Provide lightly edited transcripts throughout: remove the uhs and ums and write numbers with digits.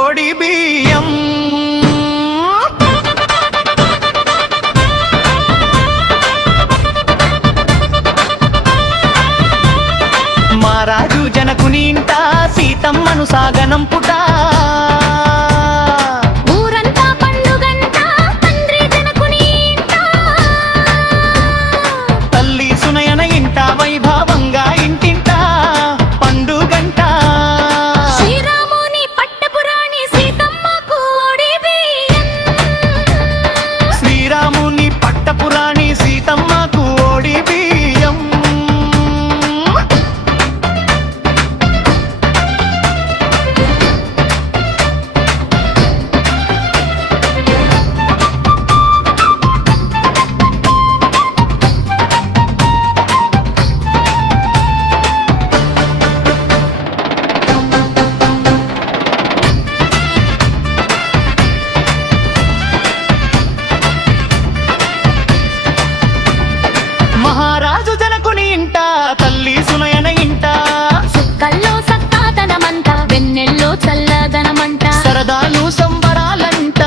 ఓడి బియ్యం. మహారాజు జనకుని ఇంట సీతమ్మను సాగనంపుట, ఊరంతా పండుగంట తండ్రి జనకుని ఇంట, తల్లి సునయన ఇంట వైభవంగా ఇంటింట పండుగంట. శ్రీరాముని పట్టపురాణి సీతమ్మకు ఓడి బియ్యం. శ్రీరాముని పట్టపురాణి సీతమ్మకు ఓడి బియ్యం. మహారాజు జనకుని ఇంట తల్లి సునయన ఇంట సుక్కల్లో సక్కాదనమంట వెన్నెల్లో చల్లదనమంట, సరదాలు సంబరాలంట.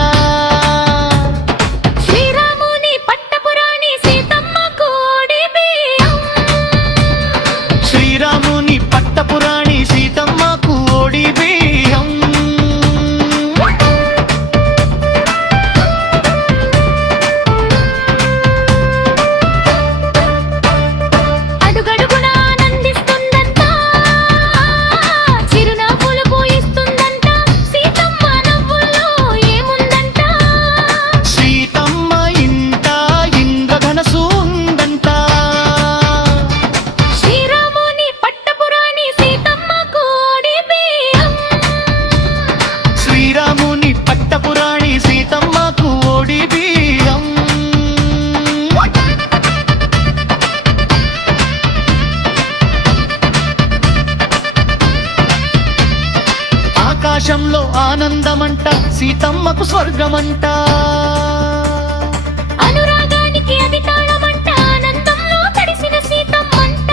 శ్రీరాముని పట్టపురాణి సీతమ్మకు ఓడి బియ్యం. శ్రీరాముని పట్టపురాణి సీతమ్మకు ఓడి బియ్యం. అడుగడుగునా ఆనందిస్తుందంట, చిరునవ్వులు పూయిస్తుందంట, సీతమ్మ నవ్వుల్లో ఏముందంట. సీతమ్మ ఇంట ఇంద్రధనసు ఉందంట. శ్రీరాముని పట్టపురాణి సీతమ్మకు ఓడి బియ్యం. శ్రీరాముని పట్టపురాణి సీతమ్మకు ఓడి బియ్యం. ఆకాశంలో ఆనందమంట సీతమ్మకు స్వర్గమంట. అనురాగానికి అది తాళమంట, ఆనందంలో తడిసిన సీతమ్మంట.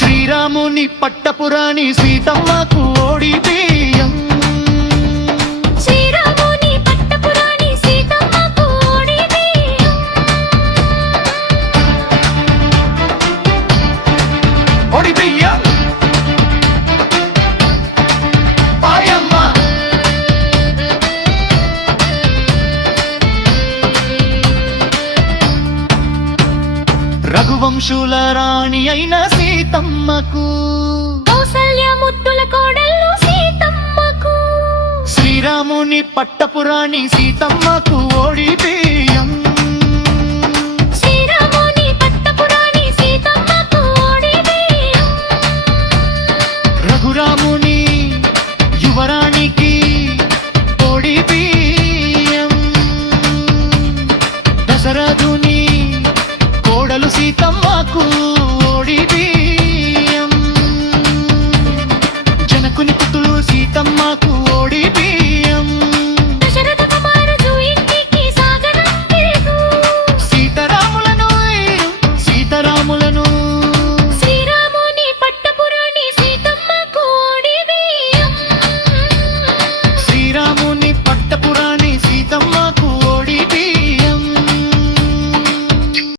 శ్రీరాముని పట్టపురాణి సీతమ్మకు ఓడి బియ్యం. శ్రీరాముని పట్టపురాణి సీతమ్మకు ఓడి బియ్యం. ఓడి బియ్యం పాయమ్మ. రఘువంశుల రాణి అయిన సీతమ్మకు, కౌసల్య ముద్దుల కోడళ్ళు సీతమ్మకు, శ్రీరాముని పట్టపురాణి సీతమ్మకు ఓడి బియ్యం. శ్రీరాముని పట్టపురాణి సీతమ్మకు ఓడి బియ్యం. రఘురాముని యువరానికి